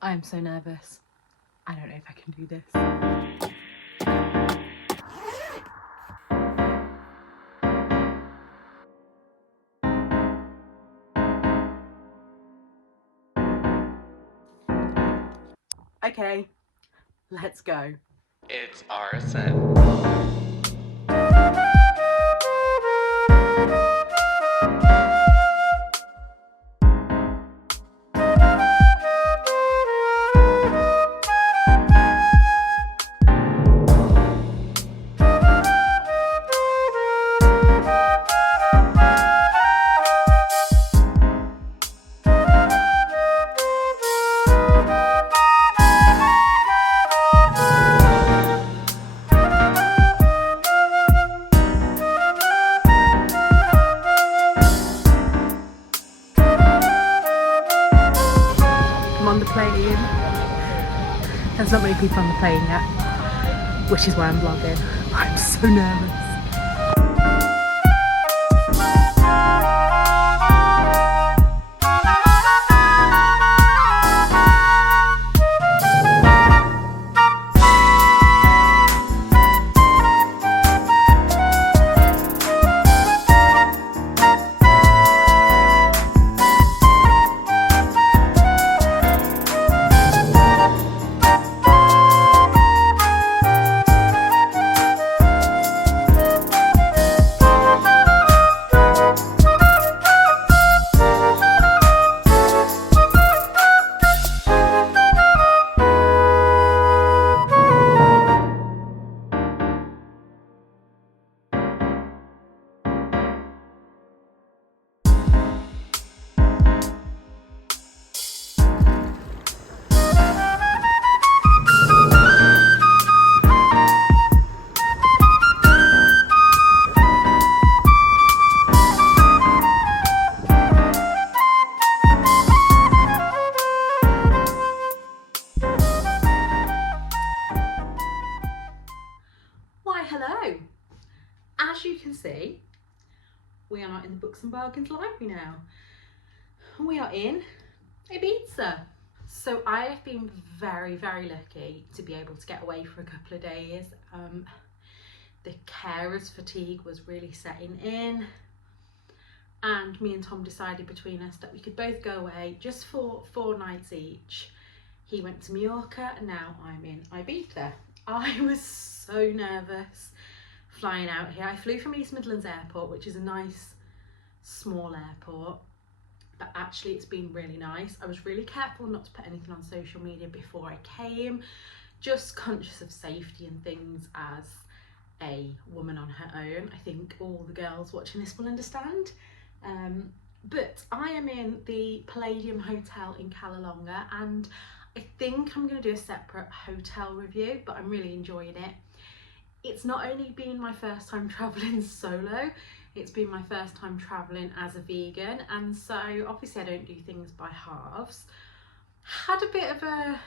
I am so nervous. I don't know if I can do this. Okay, let's go. It's arson. I'm on the plane. There's not many people on the plane yet, which is why I'm vlogging. I'm so nervous. Hello. As you can see, we are not in the Books and Bargains library now. We are in Ibiza. So I have been very, very lucky to be able to get away for a couple of days. The carer's fatigue was really setting in, and me and Tom decided between us that we could both go away just for 4 nights each. He went to Mallorca and now I'm in Ibiza. I was so nervous flying out here. I flew from East Midlands Airport, which is a nice small airport, but actually it's been really nice. I was really careful not to put anything on social media before I came, just conscious of safety and things as a woman on her own. I think all the girls watching this will understand. But I am in the Palladium Hotel in Cala, Llonga, and I think I'm going to do a separate hotel review, but I'm really enjoying it. It's not only been my first time travelling solo, it's been my first time travelling as a vegan, and so obviously I don't do things by halves. Had a bit of a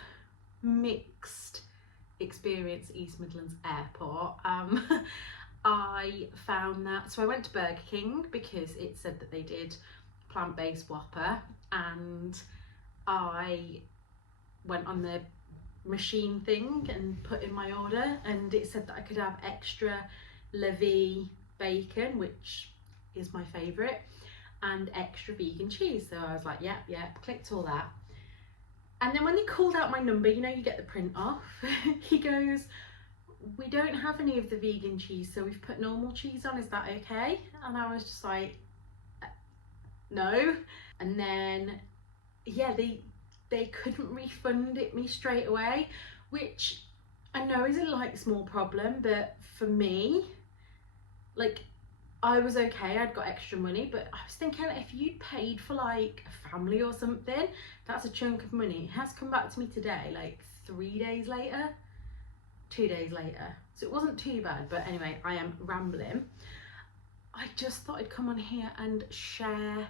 mixed experience at East Midlands Airport. I found that, so I went to Burger King because it said that they did plant-based Whopper, and I went on the machine thing and put in my order, and it said that I could have extra Levy bacon, which is my favourite, and extra vegan cheese. So I was like, yep, clicked all that. And then when they called out my number, you know, you get the print off, he goes, we don't have any of the vegan cheese, so we've put normal cheese on, is that okay? And I was just like, no. And then, yeah, they couldn't refund it me straight away, which I know is a like small problem, but for me, like, I was okay, I'd got extra money, but I was thinking if you'd paid for like a family or something, that's a chunk of money. It has come back to me today, like 3 days later, 2 days later. So it wasn't too bad, but anyway, I am rambling. I just thought I'd come on here and share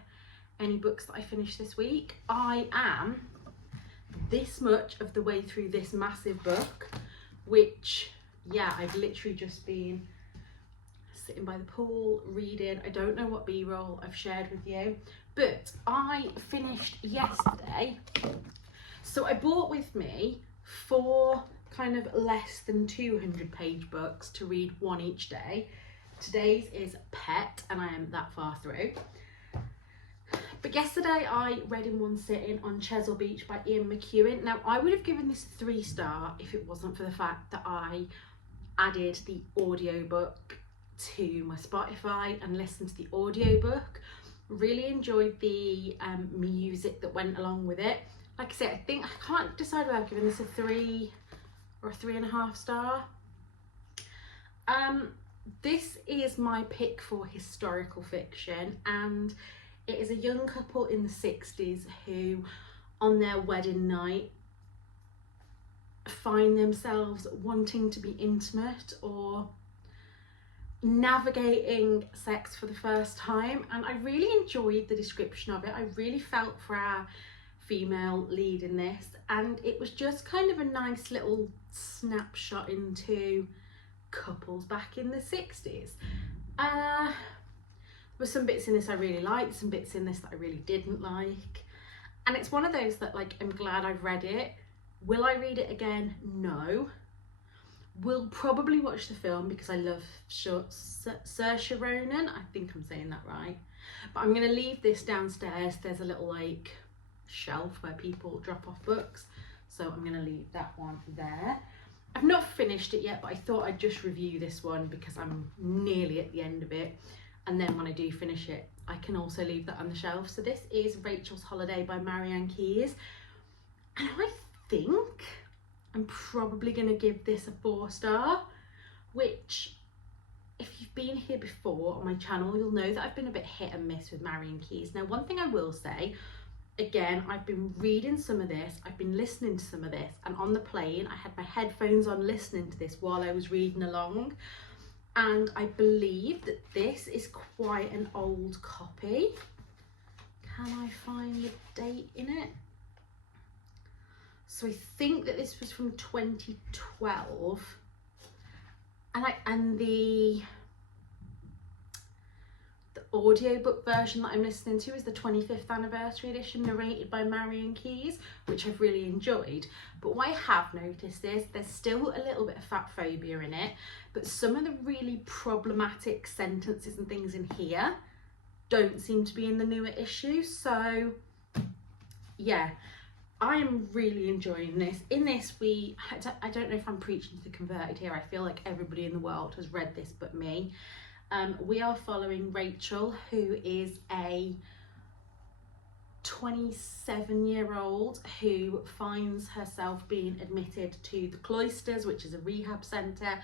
any books that I finished this week. I am this much of the way through this massive book, which, yeah, I've literally just been sitting by the pool reading. I don't know what b-roll I've shared with you, but I finished yesterday So I brought with me 4 kind of less than 200 page books to read one each day. Today's is Pet, and I am that far through. But yesterday I read in one sitting on Chesil Beach by Mcquown. Now I would have given this a 3-star if it wasn't for the fact that I added the audiobook to my Spotify and listened to the audiobook. Really enjoyed the music that went along with it. Like I said, I can't decide whether I've given this a 3 or a 3.5 star. This is my pick for historical fiction, and it is a young couple in the 60s who, on their wedding night, find themselves wanting to be intimate or navigating sex for the first time. And I really enjoyed the description of it. I really felt for our female lead in this, and it was just kind of a nice little snapshot into couples back in the 60s. There were some bits in this I really liked, some bits in this that I really didn't like, and it's one of those that, like, I'm glad I've read it. Will I read it again? No. Will probably watch the film because I love Saoirse Ronan. I think I'm saying that right. But I'm going to leave this downstairs. There's a little like shelf where people drop off books, so I'm going to leave that one there. I've not finished it yet, but I thought I'd just review this one because I'm nearly at the end of it, and then when I do finish it I can also leave that on the shelf. So this is Rachel's Holiday by Marian, and I think I'm probably going to give this a 4-star, which, if you've been here before on my channel, you'll know that I've been a bit hit and miss with Marian. Now, one thing I will say, again, I've been reading some of this, I've been listening to some of this, and on the plane I had my headphones on listening to this while I was reading along, and I believe that this is quite an old copy. Can I find the date in it? So I think that this was from 2012, and the audiobook version that I'm listening to is the 25th anniversary edition, narrated by Marian, which I've really enjoyed. But what I have noticed is there's still a little bit of fat phobia in it, but some of the really problematic sentences and things in here don't seem to be in the newer issue. So yeah, I am really enjoying this. In this, I don't know if I'm preaching to the converted here. I feel like everybody in the world has read this but me. We are following Rachel, who is a 27-year-old who finds herself being admitted to the Cloisters, which is a rehab centre,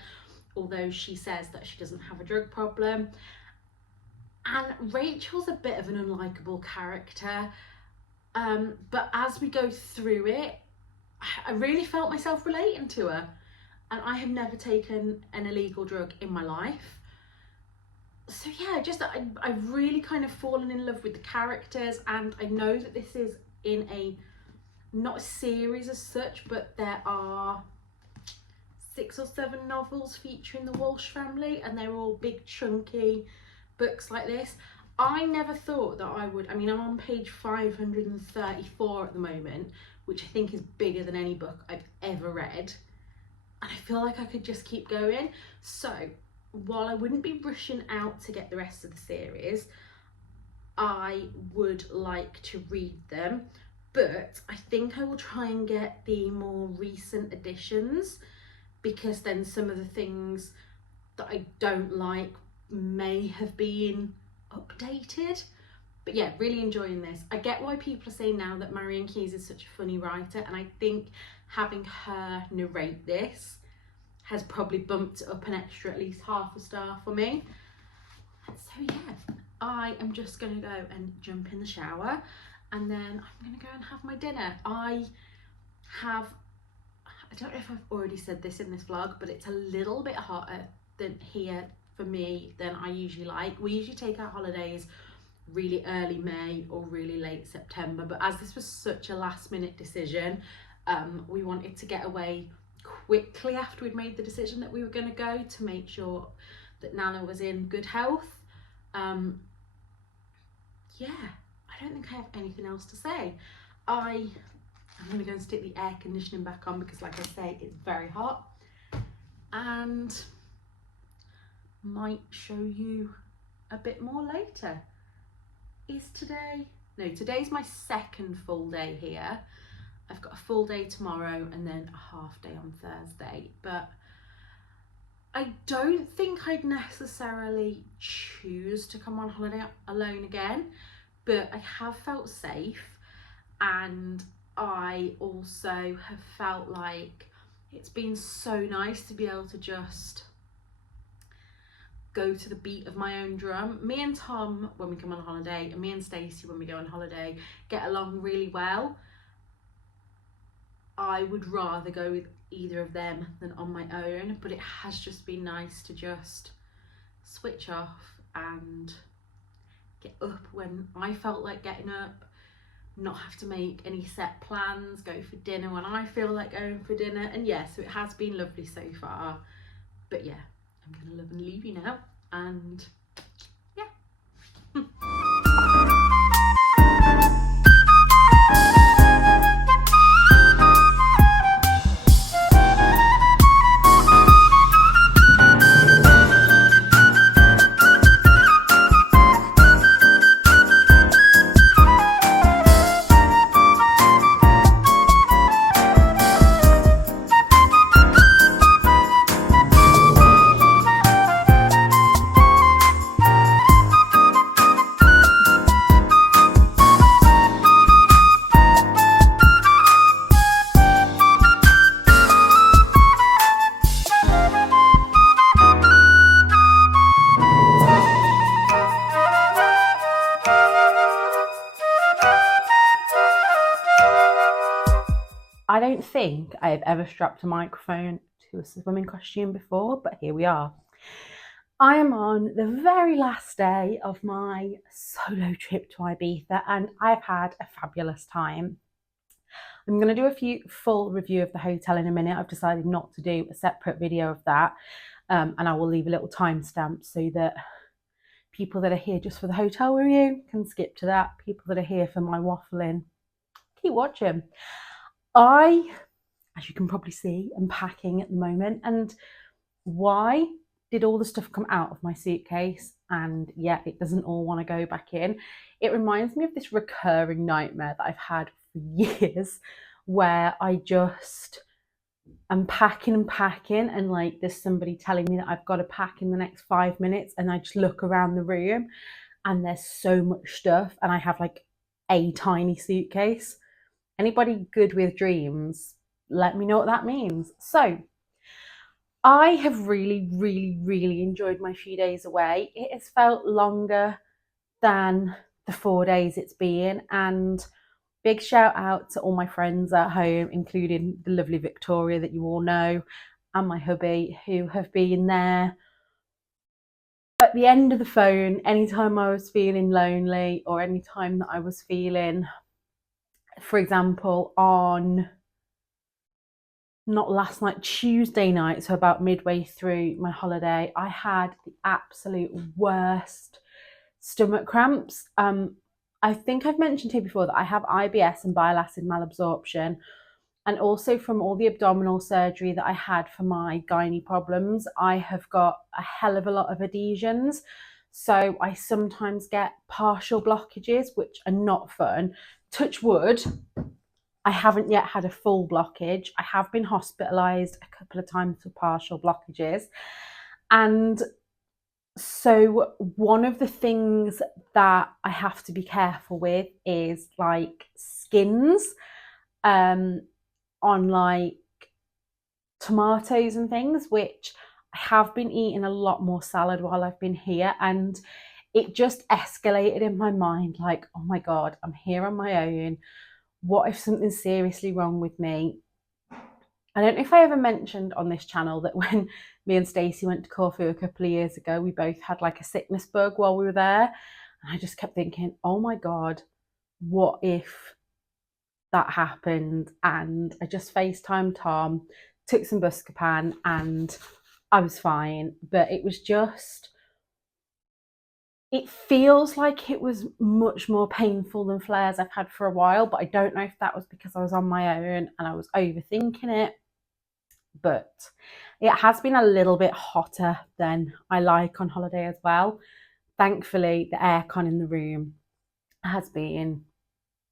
although she says that she doesn't have a drug problem. And Rachel's a bit of an unlikable character. But as we go through it, I really felt myself relating to her, and I have never taken an illegal drug in my life. So yeah, I've really kind of fallen in love with the characters, and I know that this is in not a series as such, but there are 6 or 7 novels featuring the Walsh family, and they're all big chunky books like this. I never thought that I would, I'm on page 534 at the moment, which I think is bigger than any book I've ever read. And I feel like I could just keep going. So while I wouldn't be rushing out to get the rest of the series, I would like to read them. But I think I will try and get the more recent editions, because then some of the things that I don't like may have been updated. But yeah, really enjoying this. I get why people are saying now that Marian is such a funny writer, and I think having her narrate this has probably bumped it up an extra at least half a star for me. And so yeah, I am just gonna go and jump in the shower, and then I'm gonna go and have my dinner. I don't know if I've already said this in this vlog, but it's a little bit hotter than here for me than I usually like. We usually take our holidays really early May or really late September, but as this was such a last minute decision, we wanted to get away quickly after we'd made the decision that we were going to go, to make sure that Nana was in good health. Yeah, I don't think I have anything else to say. I I'm going to go and stick the air conditioning back on because, like I say, it's very hot. And might show you a bit more later. Today's my second full day here. I've got a full day tomorrow and then a half day on Thursday, but I don't think I'd necessarily choose to come on holiday alone again, but I have felt safe, and I also have felt like it's been so nice to be able to just go to the beat of my own drum. Me and Tom, when we come on holiday, and me and Stacey, when we go on holiday, get along really well. I would rather go with either of them than on my own, but it has just been nice to just switch off and get up when I felt like getting up, not have to make any set plans, go for dinner when I feel like going for dinner. And yeah, so it has been lovely so far, but yeah, I'm gonna love and leave you now, and yeah. I don't think I have ever strapped a microphone to a swimming costume before, but here we are. I am on the very last day of my solo trip to Ibiza, and I've had a fabulous time. I'm going to do a full review of the hotel in a minute. I've decided not to do a separate video of that, and I will leave a little timestamp so that people that are here just for the hotel review can skip to that. People that are here for my waffling, keep watching. As you can probably see, I'm packing at the moment. And why did all the stuff come out of my suitcase? And yeah, it doesn't all want to go back in. It reminds me of this recurring nightmare that I've had for years, where I'm packing and like there's somebody telling me that I've got to pack in the next 5 minutes, and I just look around the room and there's so much stuff, and I have like a tiny suitcase. Anybody good with dreams, let me know what that means. So I have really enjoyed my few days away. It has felt longer than the 4 days it's been, and big shout out to all my friends at home, including the lovely Victoria that you all know, and my hubby, who have been there at the end of the phone anytime I was feeling lonely, or anytime that I was feeling, for example, on not last night, Tuesday night, so about midway through my holiday, I had the absolute worst stomach cramps. I think I've mentioned here before that I have IBS and bile acid malabsorption, and also from all the abdominal surgery that I had for my gynae problems, I have got a hell of a lot of adhesions. So I sometimes get partial blockages, which are not fun. Touch wood, I haven't yet had a full blockage. I have been hospitalised a couple of times for partial blockages. And so one of the things that I have to be careful with is like skins on like tomatoes and things, which I have been eating a lot more salad while I've been here, and it just escalated in my mind like, oh my God, I'm here on my own. What if something's seriously wrong with me? I don't know if I ever mentioned on this channel that when me and Stacey went to Corfu a couple of years ago, we both had like a sickness bug while we were there. And I just kept thinking, oh my God, what if that happened? And I just FaceTimed Tom, took some Buscopan, and I was fine. But it was just It feels like it was much more painful than flares I've had for a while, but I don't know if that was because I was on my own and I was overthinking it. But it has been a little bit hotter than I like on holiday as well. Thankfully, the aircon in the room has been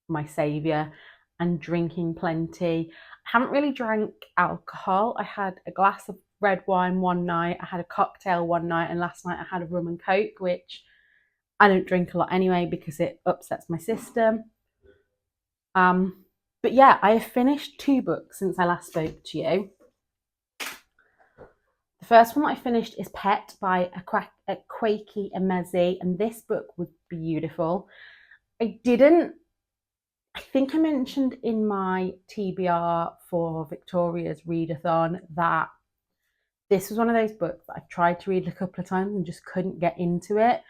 my saviour, and drinking plenty. I haven't really drank alcohol. I had a glass of red wine one night, I had a cocktail one night, and last night I had a rum and coke, which I don't drink a lot anyway because it upsets my system. But yeah, I have finished 2 books since I last spoke to you. The first one that I finished is Pet by Akwaeke Emezi, and this book was beautiful. I think I mentioned in my TBR for Victoria's readathon that this was one of those books that I've tried to read a couple of times and just couldn't get into it.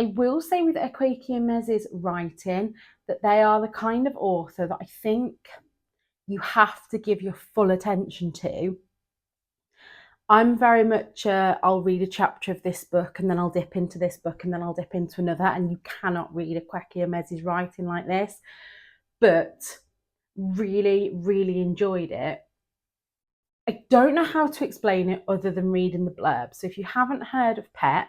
I will say with Akwaeke Emezi's writing that they are the kind of author that I think you have to give your full attention to. I'm very much I'll read a chapter of this book and then I'll dip into this book and then I'll dip into another, and you cannot read Akwaeke Emezi's writing like this. But really, really enjoyed it. I don't know how to explain it other than reading the blurb. So if you haven't heard of Pet,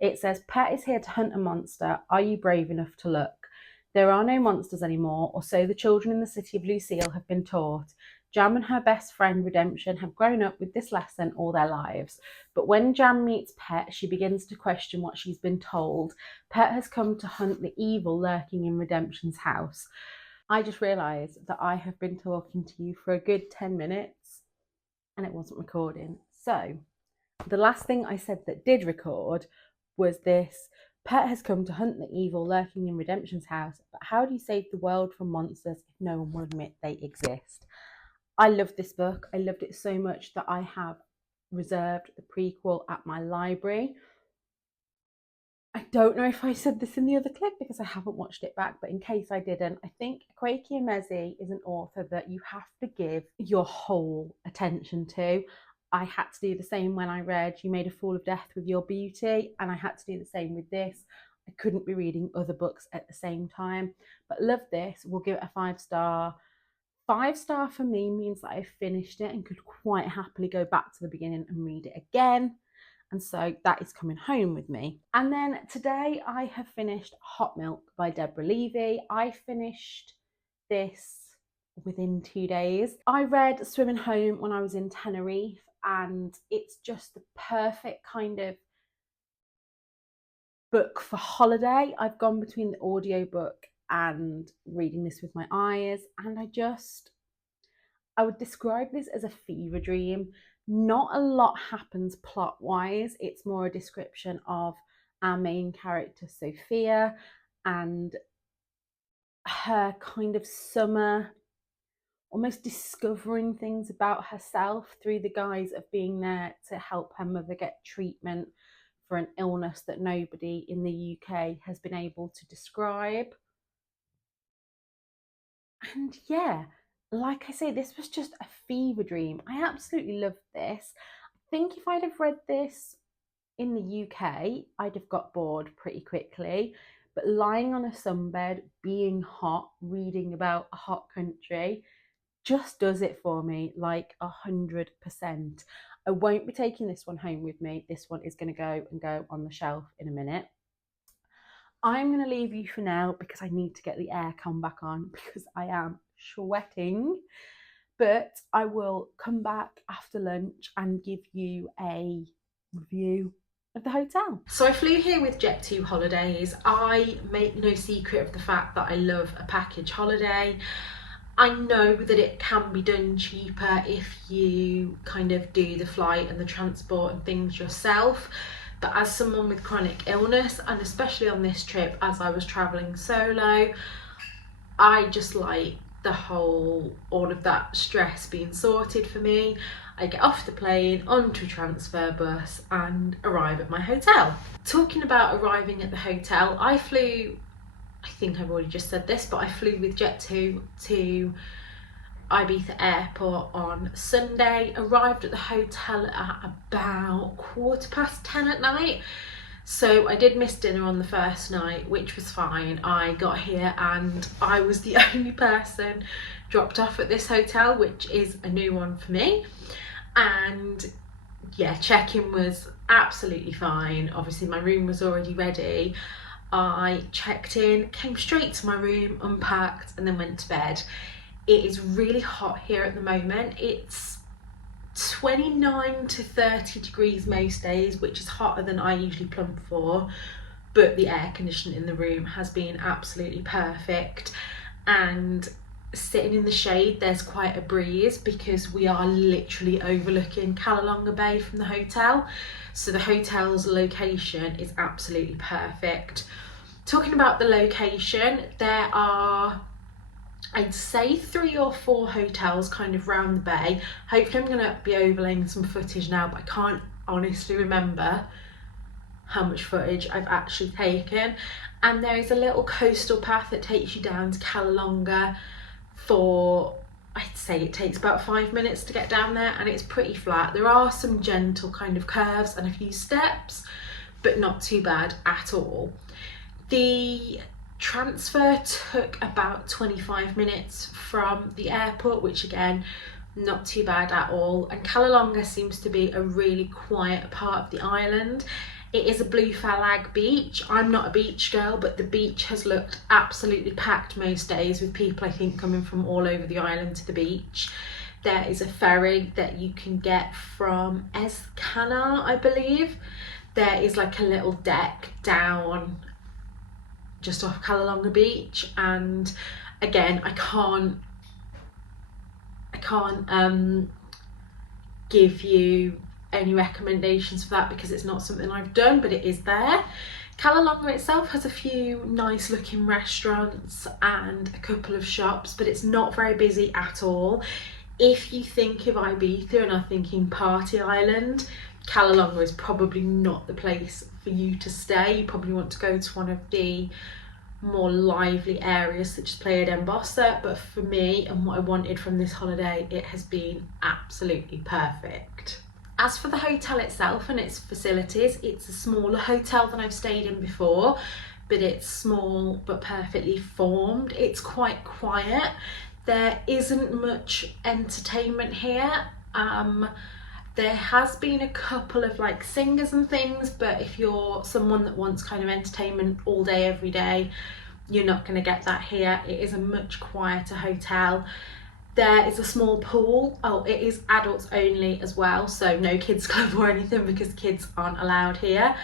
it says, Pet is here to hunt a monster. Are you brave enough to look? There are no monsters anymore, or so the children in the city of Lucille have been taught. Jam and her best friend Redemption have grown up with this lesson all their lives. But when Jam meets Pet, she begins to question what she's been told. Pet has come to hunt the evil lurking in Redemption's house. I just realised that I have been talking to you for a good 10 minutes and it wasn't recording. So the last thing I said that did record was this: Pet has come to hunt the evil lurking in Redemption's house, but how do you save the world from monsters if no one will admit they exist? I loved this book. I loved it so much that I have reserved the prequel at my library. I don't know if I said this in the other clip because I haven't watched it back, but in case I didn't, I think Akwaeke Emezi is an author that you have to give your whole attention to. I had to do the same when I read You Made a Fool of Death with Your Beauty, and I had to do the same with this. I couldn't be reading other books at the same time, but love this. We'll give it a 5-star. 5-star for me means that I finished it and could quite happily go back to the beginning and read it again. And so that is coming home with me. And then today I have finished Hot Milk by Deborah Levy. I finished this within 2 days. I read Swimming Home when I was in Tenerife, and it's just the perfect kind of book for holiday. I've gone between the audiobook and reading this with my eyes, and I would describe this as a fever dream. Not a lot happens plot-wise. It's more a description of our main character, Sophia, and her kind of summer, almost discovering things about herself through the guise of being there to help her mother get treatment for an illness that nobody in the UK has been able to describe. And yeah, like I say, this was just a fever dream. I absolutely loved this. I think if I'd have read this in the UK, I'd have got bored pretty quickly. But lying on a sunbed, being hot, reading about a hot country just does it for me like 100%. I won't be taking this one home with me. This one is going to go on the shelf in a minute. I'm going to leave you for now because I need to get the aircon back on because I am sweating. But I will come back after lunch and give you a review of the hotel. So I flew here with Jet2 Holidays. I make no secret of the fact that I love a package holiday. I know that it can be done cheaper if you kind of do the flight and the transport and things yourself. But as someone with chronic illness, and especially on this trip as I was traveling solo, I just like all of that stress being sorted for me. I get off the plane, onto a transfer bus and arrive at my hotel. Talking about arriving at the hotel, I think I've already just said this, but I flew with Jet2 to Ibiza airport on Sunday, arrived at the hotel at about 10:15 at night. So I did miss dinner on the first night, which was fine. I got here and I was the only person dropped off at this hotel, which is a new one for me. And yeah, check-in was absolutely fine. Obviously my room was already ready. I checked in, came straight to my room, unpacked, and then went to bed. It is really hot here at the moment. It's 29 to 30 degrees most days, which is hotter than I usually plump for, but the air conditioning in the room has been absolutely perfect. And sitting in the shade, there's quite a breeze because we are literally overlooking Cala Bay from the hotel, so the hotel's location is absolutely perfect. Talking about the location, there are, I'd say, 3 or 4 hotels kind of round the bay. Hopefully I'm going to be overlaying some footage now, but I can't honestly remember how much footage I've actually taken. And there is a little coastal path that takes you down to Cala for, I'd say it takes about 5 minutes to get down there, and it's pretty flat. There are some gentle kind of curves and a few steps, but not too bad at all. The transfer took about 25 minutes from the airport, which again, not too bad at all. And Cala seems to be a really quiet part of the island. It is a blue flag beach. I'm not a beach girl, but the beach has looked absolutely packed most days with people, I think, coming from all over the island to the beach. There is a ferry that you can get from Cala, I believe. There is like a little deck down just off Cala Beach, and again, I can't give you any recommendations for that because it's not something I've done, but it is there. Cala itself has a few nice looking restaurants and a couple of shops, but it's not very busy at all. If you think of Ibiza and are thinking party island, Cala is probably not the place for you to stay. You probably want to go to one of the more lively areas such as Palladium, but for me and what I wanted from this holiday, it has been absolutely perfect. As for the hotel itself and its facilities, it's a smaller hotel than I've stayed in before, but it's small but perfectly formed. It's quite quiet. There isn't much entertainment here. There has been a couple of like singers and things, but if you're someone that wants kind of entertainment all day every day, you're not going to get that here. It is a much quieter hotel. There is a small pool. Oh, it is adults only as well, so no kids club or anything because kids aren't allowed here.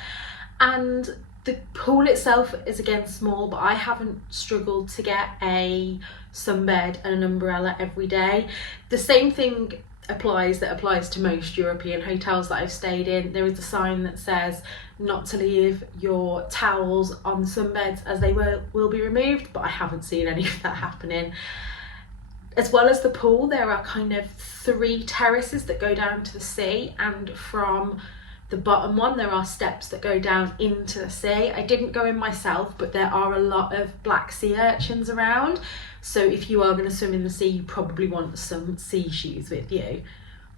And the pool itself is again small, but I haven't struggled to get a sunbed and an umbrella every day. The same thing applies to most European hotels that I've stayed in. There is a sign that says not to leave your towels on the sunbeds as they will be removed, but I haven't seen any of that happening. As well as the pool, there are kind of 3 terraces that go down to the sea, and from the bottom one there are steps that go down into the sea. I didn't go in myself, but there are a lot of black sea urchins around, so if you are going to swim in the sea, you probably want some sea shoes with you.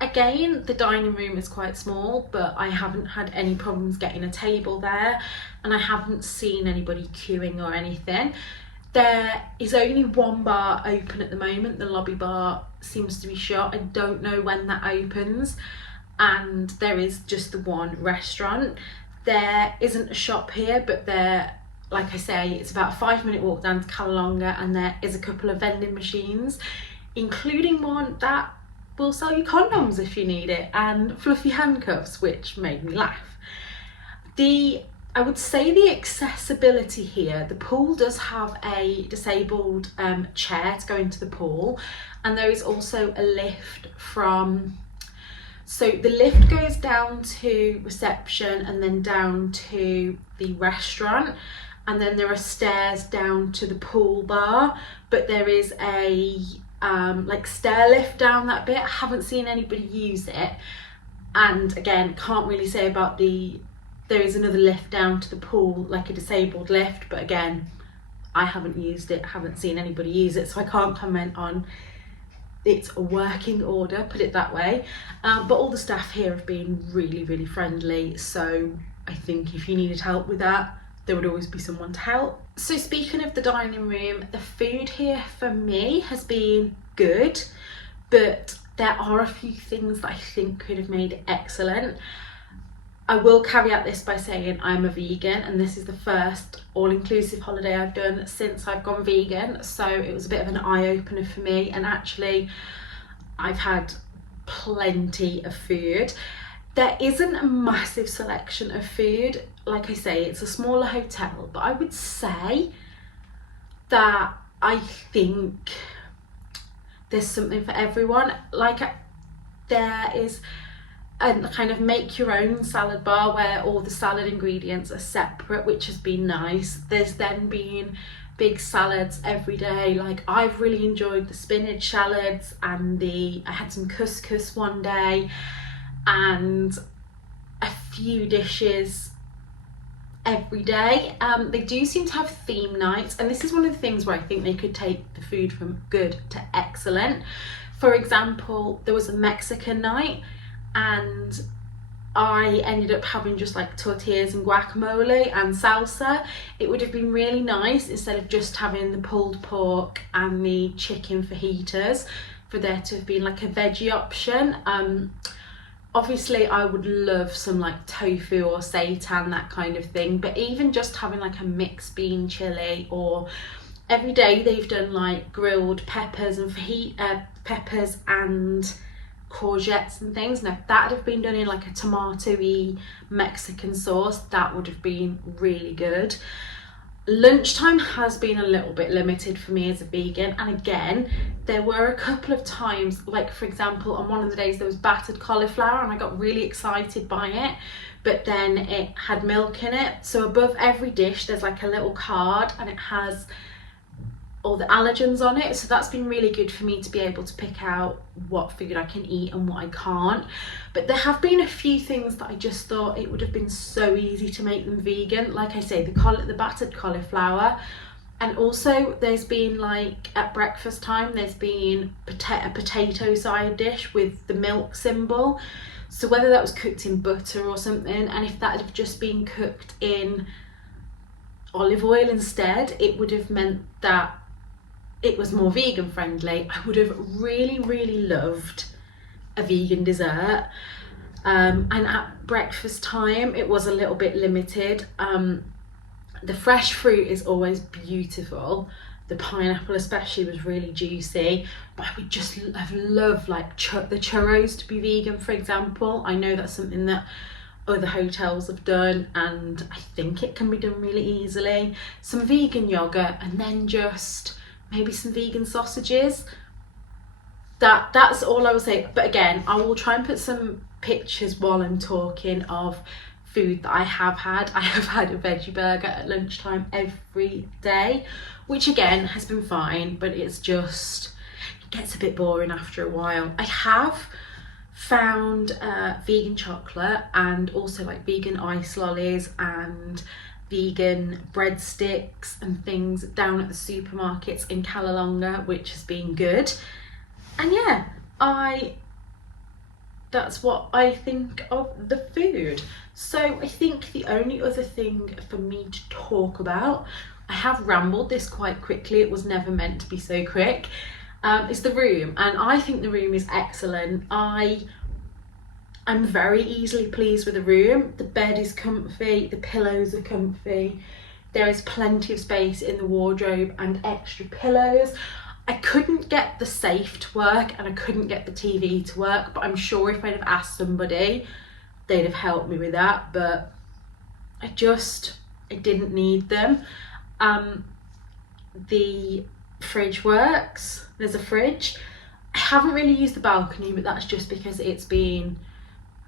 Again, the dining room is quite small, but I haven't had any problems getting a table there, and I haven't seen anybody queuing or anything. There is only one bar open at the moment. The lobby bar seems to be shut. I don't know when that opens. And there is just the one restaurant. There isn't a shop here, but there, like I say, it's about a 5-minute walk down to Cala, and there is a couple of vending machines, including one that will sell you condoms if you need it, and fluffy handcuffs, which made me laugh. I would say the accessibility here, the pool does have a disabled chair to go into the pool, and there is also a lift so the lift goes down to reception and then down to the restaurant, and then there are stairs down to the pool bar, but there is a like stair lift down that bit. I haven't seen anybody use it, and again, can't really say about there is another lift down to the pool, like a disabled lift, but again, I haven't used it, haven't seen anybody use it, so I can't comment on its working order, put it that way. But all the staff here have been really, really friendly, so I think if you needed help with that, there would always be someone to help. So speaking of the dining room, the food here for me has been good, but there are a few things that I think could have made it excellent. I will caveat this by saying I'm a vegan, and this is the first all-inclusive holiday I've done since I've gone vegan, so it was a bit of an eye-opener for me, and actually I've had plenty of food. There isn't a massive selection of food. Like I say, it's a smaller hotel, but I would say that I think there's something for everyone. Like there is a kind of make your own salad bar where all the salad ingredients are separate, which has been nice. There's then been big salads every day. Like I've really enjoyed the spinach salads, and I had some couscous one day, and a few dishes every day. They do seem to have theme nights, and this is one of the things where I think they could take the food from good to excellent. For example, there was a Mexican night, and I ended up having just like tortillas and guacamole and salsa. It would have been really nice, instead of just having the pulled pork and the chicken fajitas, for there to have been like a veggie option. Obviously I would love some like tofu or seitan, that kind of thing, but even just having like a mixed bean chili, or every day they've done like grilled peppers and peppers and courgettes and things. Now if that had been done in like a tomato-y Mexican sauce, that would have been really good. Lunchtime has been a little bit limited for me as a vegan, and again there were a couple of times, like for example on one of the days there was battered cauliflower, and I got really excited by it, but then it had milk in it. So above every dish there's like a little card, and it has all the allergens on it, so that's been really good for me to be able to pick out what food I can eat and what I can't. But there have been a few things that I just thought it would have been so easy to make them vegan. Like I say, the battered cauliflower, and also there's been like at breakfast time there's been a potato side dish with the milk symbol. So whether that was cooked in butter or something, and if that had just been cooked in olive oil instead, it would have meant that it was more vegan friendly. I would have really loved a vegan dessert, and at breakfast time it was a little bit limited. The fresh fruit is always beautiful. The pineapple especially was really juicy, but I would just have loved like the churros to be vegan, for example. I know that's something that other hotels have done, and I think it can be done really easily. Some vegan yogurt, and then just maybe some vegan sausages. That's all I will say. But again, I will try and put some pictures while I'm talking of food that I have had. I have had a veggie burger at lunchtime every day, which again has been fine, but it gets a bit boring after a while. I have found vegan chocolate, and also like vegan ice lollies and vegan breadsticks and things down at the supermarkets in Cala, Llonga, which has been good. And yeah, that's what I think of the food. So I think the only other thing for me to talk about, I have rambled this quite quickly, it was never meant to be so quick, is the room. And I think the room is excellent. I'm very easily pleased with the room. The bed is comfy, the pillows are comfy, there is plenty of space in the wardrobe and extra pillows. I couldn't get the safe to work, and I couldn't get the TV to work, but I'm sure if I'd have asked somebody, they'd have helped me with that, but I didn't need them. The fridge works, there's a fridge. I haven't really used the balcony, but that's just because it's been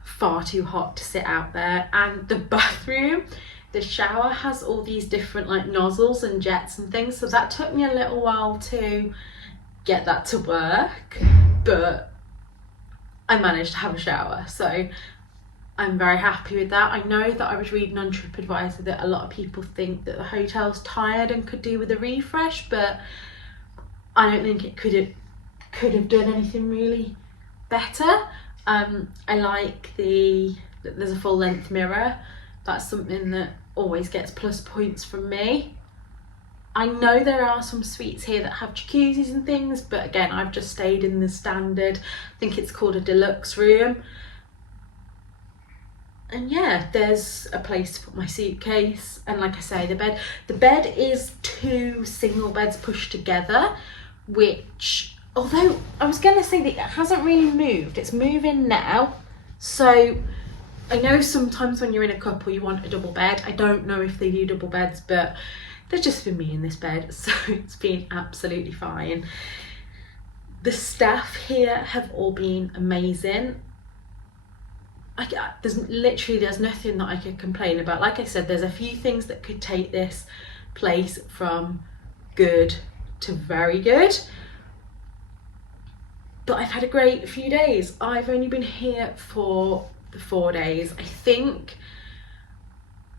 far too hot to sit out there. And the bathroom, the shower has all these different like nozzles and jets and things, so that took me a little while to get that to work, but I managed to have a shower, so I'm very happy with that. I know that I was reading on TripAdvisor that a lot of people think that the hotel's tired and could do with a refresh, but I don't think it could have done anything really better. I like there's a full length mirror, That's something that always gets plus points from me. I know there are some suites here that have jacuzzis and things, but again, I've just stayed in the standard, I think it's called a deluxe room. And yeah, there's a place to put my suitcase, and like I say, the bed is 2 single beds pushed together, which, although I was going to say that it hasn't really moved, it's moving now. So I know sometimes when you're in a couple you want a double bed. I don't know if they do double beds, but there's just been me in this bed, so it's been absolutely fine. The staff here have all been amazing. There's nothing that I could complain about. Like I said, there's a few things that could take this place from good to very good, but I've had a great few days. I've only been here for the 4 days. I think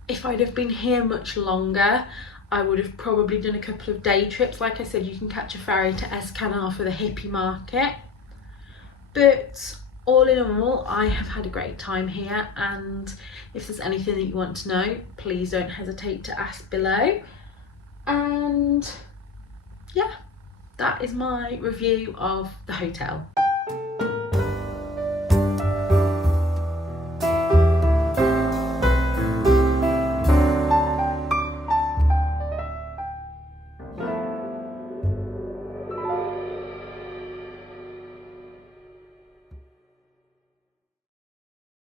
if I'd have been here much longer, I would have probably done a couple of day trips. Like I said, you can catch a ferry to Cala for the hippie market, but all in all, I have had a great time here, and if there's anything that you want to know, please don't hesitate to ask below. And yeah, that is my review of the hotel.